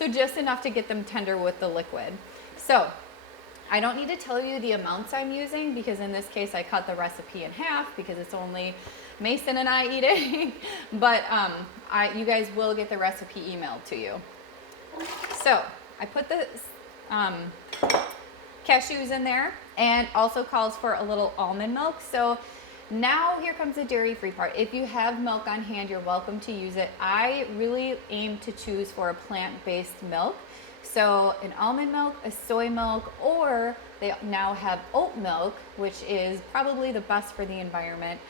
So just enough to get them tender with the liquid. So I don't need to tell you the amounts I'm using because in this case I cut the recipe in half because it's only Mason and I eating, but you guys will get the recipe emailed to you. So I put the cashews in there, and also calls for a little almond milk. So now here comes the dairy-free part. If you have milk on hand, you're welcome to use it. I really aim to choose for a plant-based milk. So an almond milk, a soy milk, or they now have oat milk, which is probably the best for the environment.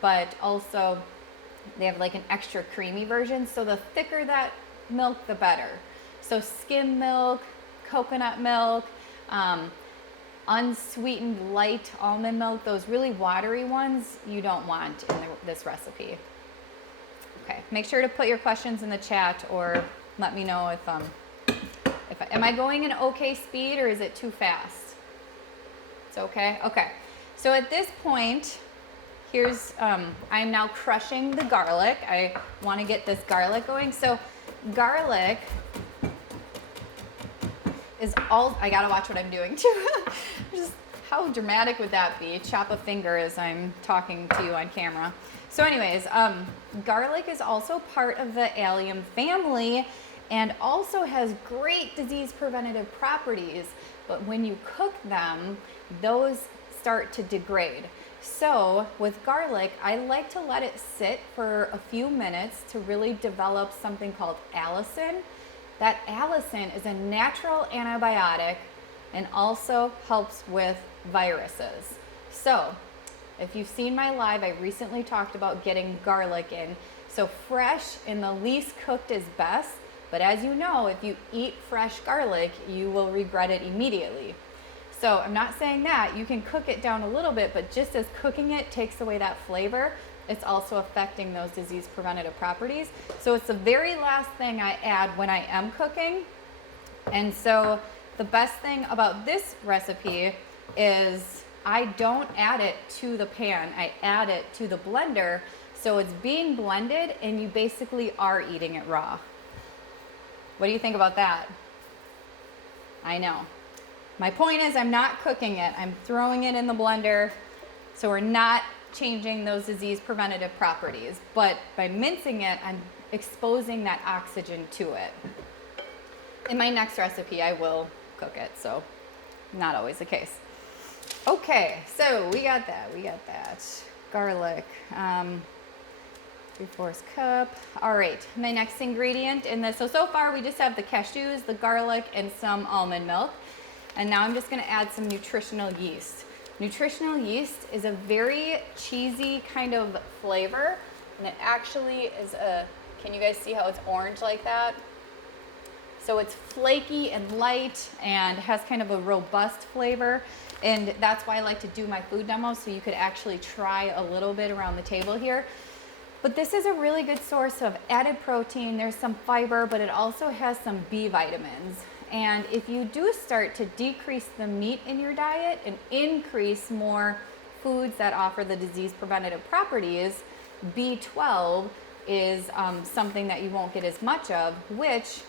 But also they have like an extra creamy version. So the thicker that milk, the better. So skim milk, coconut milk, unsweetened light almond milk, those really watery ones you don't want in this recipe. Okay, make sure to put your questions in the chat or let me know if am I going in okay speed or is it too fast? It's okay? Okay. So at this point, here's, I'm now crushing the garlic. I want to get this garlic going. So garlic is all, I gotta watch what I'm doing too. Just how dramatic would that be? Chop a finger as I'm talking to you on camera. So anyways, garlic is also part of the allium family and also has great disease preventative properties, but when you cook them, those start to degrade. So with garlic, I like to let it sit for a few minutes to really develop something called allicin. That allicin is a natural antibiotic and also helps with viruses. So if you've seen my live, I recently talked about getting garlic in. So fresh and the least cooked is best. But as you know, if you eat fresh garlic, you will regret it immediately. So I'm not saying that. You can cook it down a little bit, but just as cooking it takes away that flavor, it's also affecting those disease preventative properties. So it's the very last thing I add when I am cooking. And so the best thing about this recipe is I don't add it to the pan. I add it to the blender. So it's being blended and you basically are eating it raw. What do you think about that? I know. My point is I'm not cooking it. I'm throwing it in the blender. So we're not changing those disease preventative properties. But by mincing it, I'm exposing that oxygen to it. In my next recipe, I will cook it. So not always the case. Okay, so we got that. Garlic. 3/4 cup. All right, my next ingredient in this, so far we just have the cashews, the garlic, and some almond milk. And now I'm just gonna add some nutritional yeast. Nutritional yeast is a very cheesy kind of flavor, and it actually is can you guys see how it's orange like that? So it's flaky and light and has kind of a robust flavor. And that's why I like to do my food demos, so you could actually try a little bit around the table here. But this is a really good source of added protein. There's some fiber, but it also has some B vitamins. And if you do start to decrease the meat in your diet and increase more foods that offer the disease preventative properties, B12 is something that you won't get as much of, which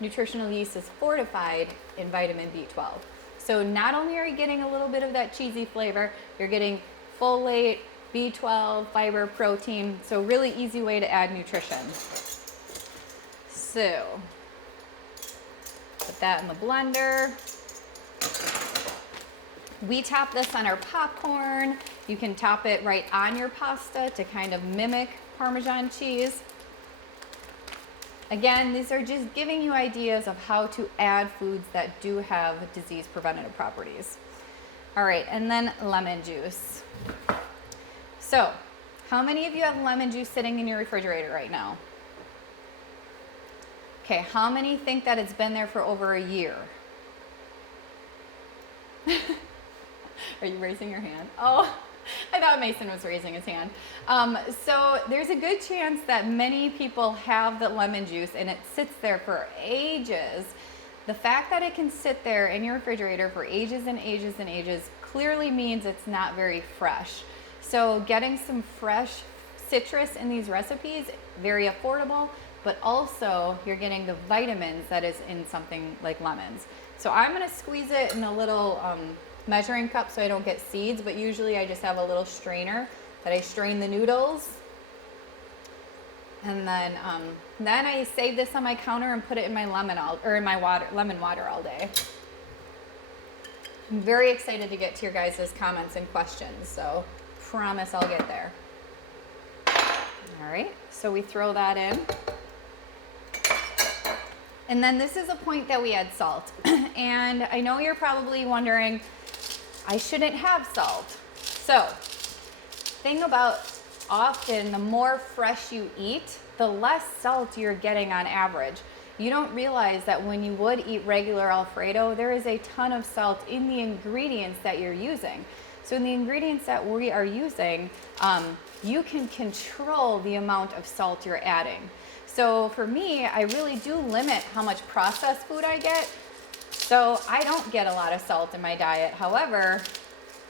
nutritional yeast is fortified in vitamin B12. So not only are you getting a little bit of that cheesy flavor, you're getting folate, B12, fiber, protein. So really easy way to add nutrition. So put that in the blender. We top this on our popcorn. You can top it right on your pasta to kind of mimic Parmesan cheese. Again, these are just giving you ideas of how to add foods that do have disease preventative properties. All right, and then lemon juice. So, how many of you have lemon juice sitting in your refrigerator right now? Okay, how many think that it's been there for over a year? Are you raising your hand? Oh, I thought Mason was raising his hand. So there's a good chance that many people have the lemon juice and it sits there for ages. The fact that it can sit there in your refrigerator for ages and ages and ages clearly means it's not very fresh. So getting some fresh citrus in these recipes, very affordable, but also you're getting the vitamins that is in something like lemons. So I'm gonna squeeze it in a little measuring cup so I don't get seeds, but usually I just have a little strainer that I strain the noodles. And then I save this on my counter and put it in my lemon water all day. I'm very excited to get to your guys' comments and questions, so promise I'll get there. All right, so we throw that in. And then this is a point that we add salt. And I know you're probably wondering, I shouldn't have salt. So, thing about often the more fresh you eat, the less salt you're getting on average. You don't realize that when you would eat regular Alfredo, there is a ton of salt in the ingredients that you're using. So in the ingredients that we are using, you can control the amount of salt you're adding. So for me, I really do limit how much processed food I get. So I don't get a lot of salt in my diet. However,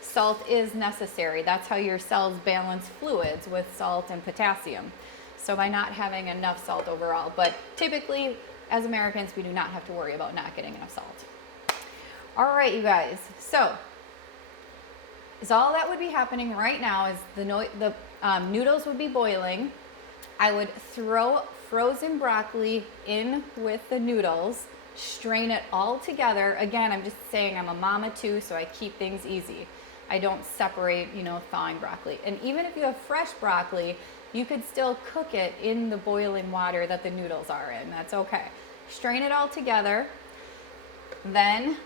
salt is necessary. That's how your cells balance fluids, with salt and potassium. So by not having enough salt overall. But typically, as Americans, we do not have to worry about not getting enough salt. All right, you guys. So all that would be happening right now is the noodles would be boiling. I would throw frozen broccoli in with the noodles, strain it all together. Again, I'm just saying I'm a mama too, so I keep things easy. I don't separate, thawing broccoli. And even if you have fresh broccoli, you could still cook it in the boiling water that the noodles are in. That's okay. Strain it all together. Then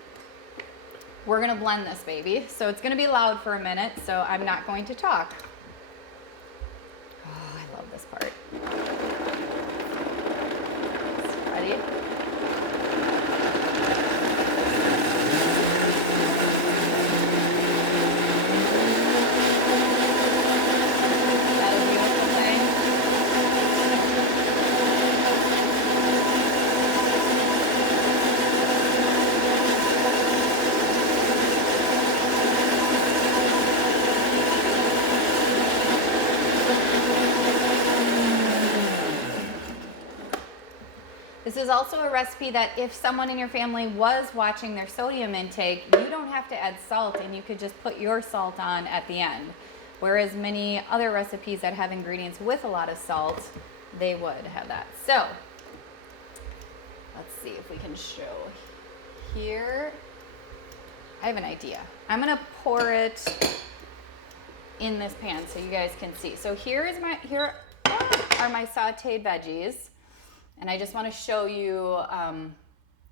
we're gonna blend this baby. So it's gonna be loud for a minute, so I'm not going to talk. Oh, I love this part. Ready? This is also a recipe that if someone in your family was watching their sodium intake, you don't have to add salt and you could just put your salt on at the end. Whereas many other recipes that have ingredients with a lot of salt, they would have that. So let's see if we can show here. I have an idea. I'm gonna pour it in this pan so you guys can see. So here are my sauteed veggies. And I just want to show you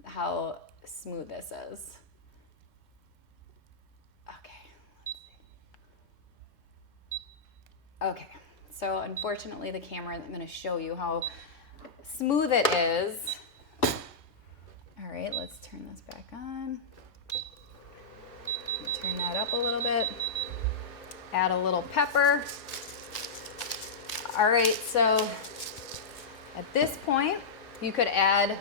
how smooth this is. Okay, let's see. Okay, so unfortunately the camera isn't going to show you how smooth it is. All right, let's turn this back on. Turn that up a little bit. Add a little pepper. All right, so at this point, you could add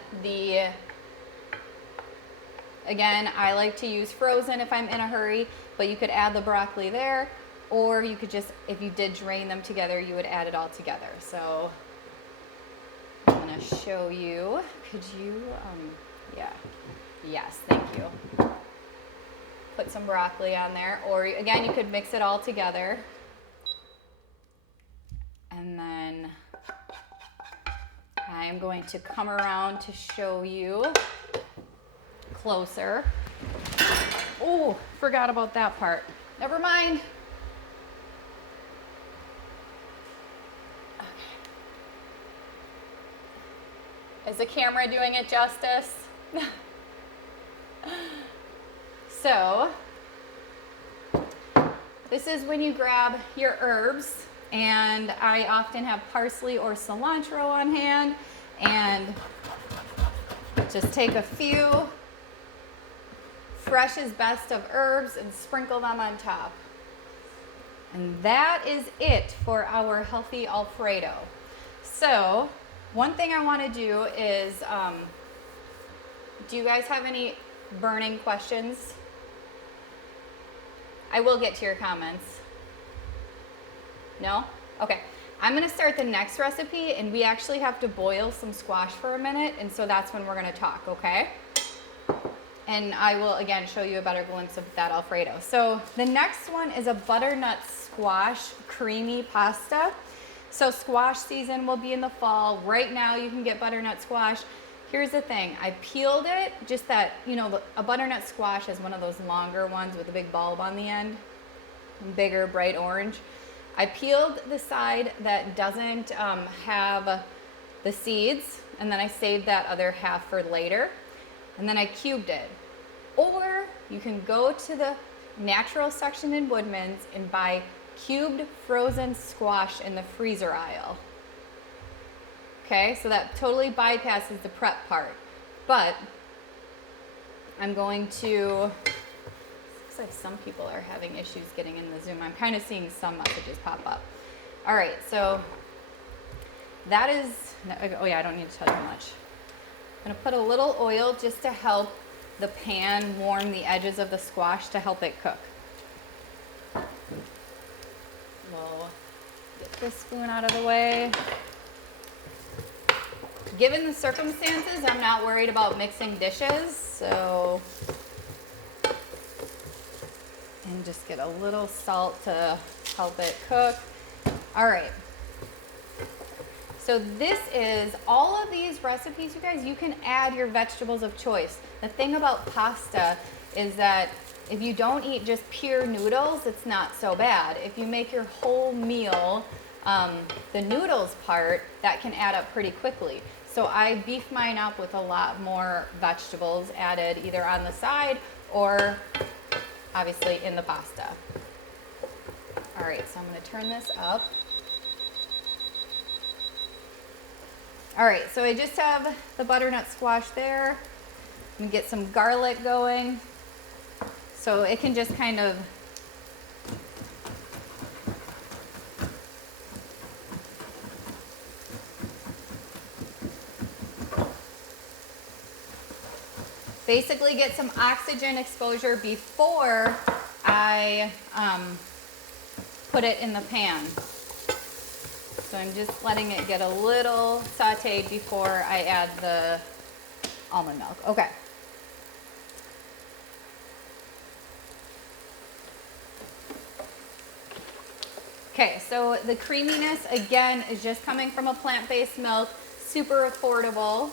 again, I like to use frozen if I'm in a hurry, but you could add the broccoli there, or you could just, if you did drain them together, you would add it all together. So I'm gonna show you, could you, yeah, yes, thank you. Put some broccoli on there, or again, you could mix it all together. And then I'm going to come around to show you closer. Oh, forgot about that part. Never mind. Okay. Is the camera doing it justice? So, this is when you grab your herbs. And I often have parsley or cilantro on hand, and just take a few fresh is best of herbs and sprinkle them on top. And that is it for our healthy Alfredo. So one thing I want to do is, do you guys have any burning questions? I will get to your comments. No? Okay. I'm gonna start the next recipe, and we actually have to boil some squash for a minute, and so that's when we're gonna talk, okay? And I will again show you a better glimpse of that Alfredo. So the next one is a butternut squash creamy pasta. So squash season will be in the fall. Right now you can get butternut squash. Here's the thing, I peeled it, just that, you know, a butternut squash is one of those longer ones with a big bulb on the end, bigger, bright orange. I peeled the side that doesn't have the seeds, and then I saved that other half for later, and then I cubed it. Or you can go to the natural section in Woodman's and buy cubed frozen squash in the freezer aisle. Okay, so that totally bypasses the prep part. But I'm going to, looks like some people are having issues getting in the Zoom. I'm kind of seeing some messages pop up. All right, so that is, oh yeah, I don't need to tell you much. I'm gonna put a little oil just to help the pan warm the edges of the squash to help it cook. We'll get this spoon out of the way. Given the circumstances, I'm not worried about mixing dishes, so, and just get a little salt to help it cook. All right. So this is, all of these recipes, you guys, you can add your vegetables of choice. The thing about pasta is that if you don't eat just pure noodles, it's not so bad. If you make your whole meal, the noodles part, that can add up pretty quickly. So I beef mine up with a lot more vegetables added either on the side or obviously in the pasta. All right, so I'm gonna turn this up. All right, so I just have the butternut squash there. I'm gonna get some garlic going. So it can just kind of basically get some oxygen exposure before I put it in the pan. So I'm just letting it get a little sauteed before I add the almond milk. Okay. Okay, so the creaminess again is just coming from a plant-based milk, super affordable.